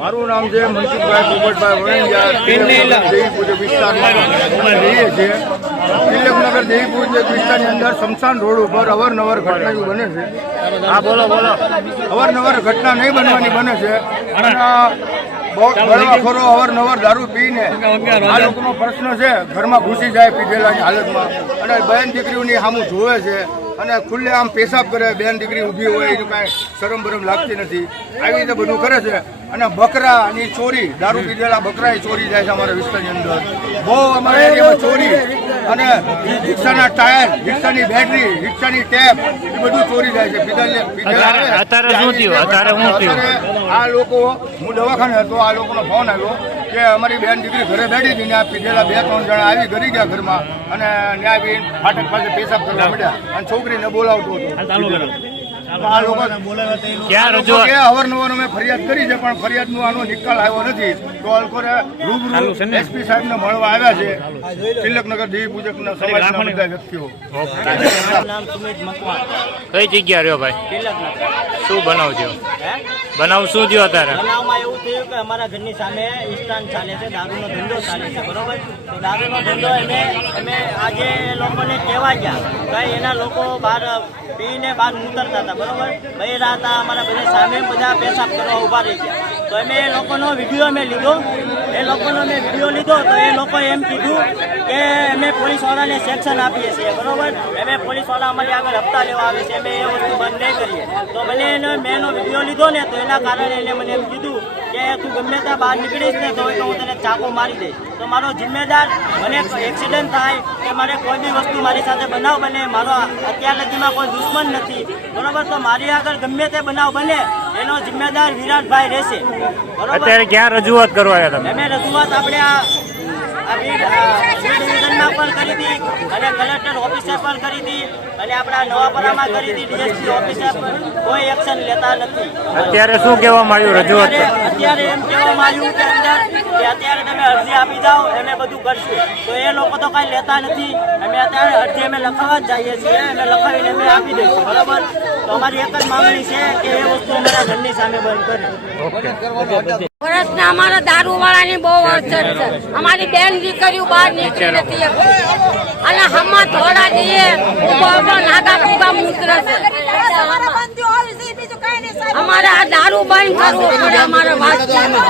મારું નામ છે મનસુખભાઈ કુબટભાઈ વણિયા વિસ્તારમાં રહીએ છીએ. તિલકનગર દેવી વિસ્તારની અંદર શમશાન રોડ ઉપર અવારનવાર ઘટનાઓ બને છે. હા બોલો બોલો. અવારનવાર ઘટના નહીં બનવાની બને છે. બળવાખોરો અવારનવાર દારૂ પીને આ લોકોનો પ્રશ્ન છે ઘરમાં ઘૂસી જાય પીધેલાની હાલતમાં. અને બહેન દીકરીઓની સામું જોવે છે અને ખુલ્લે આમ પેશાબ કરે બેન દીકરી ઊભી હોય એનું કાંઈ શરમ બરમ લાગતી નથી. આવી રીતે બધું કરે છે. અને બકરાની ચોરી દારૂ પીધેલા બકરા ચોરી જાય છે અમારા વિસ્તારની અંદર. બહુ અમારા એરિયામાં ચોરી. અને રિક્ષાના ટાયર રિક્ષાની બેટરી રિક્ષાની ટેપ એ બધું ચોરી જાય છે. અત્યારે- શું થયું? અત્યારે શું થયું? આ લોકો હું દવાખાને હતો આ લોકોનો ફોન આવ્યો કે અમારી બેન દીકરી ઘરે બેઠી હતી ને પીધેલા બે ત્રણ જણા આવી ગરી ગયા ઘરમાં અને ન્યાય આવીને ફાટક પાસે પેશાબ કરવા મળ્યા અને છોકરીને બોલાવતો હતો. આ લોકો ક્યાં રજૂઆત? અવારનવાર અમે ફરિયાદ કરી છે પણ ફરિયાદનો આનો નિકાલ આવ્યો નથી. તો આ લોકોને રૂબરૂ એસપી સાહેબને મળવા આવ્યા છે. તિલકનગર દેવી પૂજકના સમાજના બધા વ્યક્તિઓ. નામ સુમિત મકવાણ. કઈ જગ્યા રહ્યો ભાઈ? તિલકનગર. શું બનાવજો? હે? બનાવ શું થયો અત્યારે? બનાવમાં એવું થયું કે અમારા ઘરની સામે ઇસ્ટાન ચાલે છે, દારૂનો ધંધો ચાલે છે, બરોબર? તો દારૂનો ધંધો અમે અમે આજે લોકોને કહેવા ગયા ભાઈ એના લોકો બહાર પીને બહાર ઉતરતા હતા, બરોબર? બહેરા હતા, અમારા બધા સામે બધા પેશાબ કરવા ઊભા રહી ગયા. તો અમે એ લોકોનો વીડિયો અમે લીધો. એ લોકોનો અમે વીડિયો લીધો તો એ લોકો એમ કીધું કે અમે પોલીસવાળાને સેક્શન આપીએ છીએ, બરોબર? અમે પોલીસવાળા અમારી આગળ હપ્તા લેવા આવે છે, અમે એ વસ્તુ બંધ નહીં કરીએ. તો ભલે એને મેં એનો વીડિયો લીધો ને, તો એના કારણે એને મને એમ કીધું કે તું ગમે ત્યાં બહાર નીકળીશ ને, તો હું તને ચાકો મારી દઈશ. તો મારો જિમ્મેદાર, મને એક્સિડન્ટ થાય કે મારે કોઈ બી વસ્તુ મારી સાથે બનાવ બને મારો અત્યાર સુધીમાં કોઈ દુશ્મન નથી. બરોબર? તો મારી આગળ ગમે તે બનાવ બને એનો જિમ્મેદાર વિરાટભાઈ રહેશે. બરોબર? અત્યારે ક્યાં રજૂઆત કરવા તમે? રજૂઆત આપણે આ ડિવિઝનમાં પણ કરી હતી અને કલેક્ટર ઓફિસે પણ કરી હતી અને આપણા નવાપરામાં કરી હતી. ડીએસપી ઓફિસે પણ કોઈ એક્શન લેતા નથી. અત્યારે શું કહેવામાં આવ્યું રજૂઆત અત્યારે એમ કહેવામાં આવ્યું કે અંદર કે અત્યારે તમે અરજી આપી જાઓ અમે બધું કરશું. તો એ લોકો તો કાંઈ લેતા નથી. અમે અત્યારે અરજી અમે લખાવવા જ જઈએ છીએ. અમે લખાવીને અમે આપી દઈશું. બરાબર? તો અમારી એક જ માંગણી છે કે એ વસ્તુ અમારા ઘરની સામે બંધ કરે. વર્ષના અમારા દારૂ વાળાની બહુ અડચણ છે. અમારી બેન દીકરીઓ બહાર નીકળી નથી અને હમણાં થોડા જઈએ નાગા ફૂગા મૂત્ર છે. અમારે આ દારૂ બંધ કરવું પડે અમારે વાત દારૂ